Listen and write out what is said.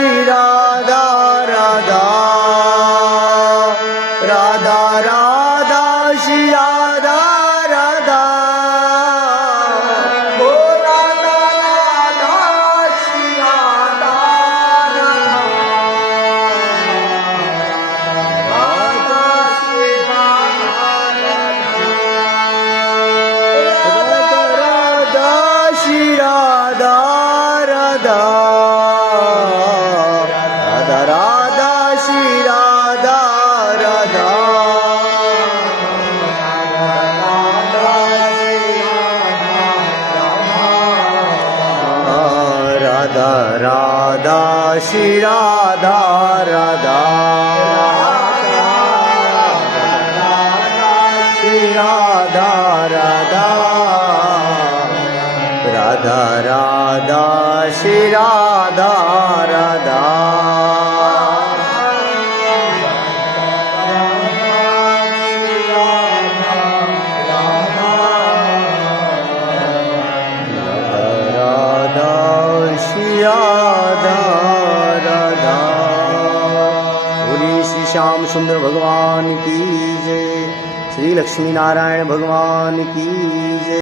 श्री राधा राधा राधा राधा श्री राधा राधा ओ राधा राधा श्री राधा राधा श्री राधा श्री राधा राधा राधा राधा श्री राधा राधा राधा राधा श्री राधा राधा श्री राधा राधा राधा राधा श्री राधा राधा राधा श्री राधा राधा बोलिए श्री श्याम सुंदर भगवान की जय, श्री लक्ष्मी नारायण भगवान की जय।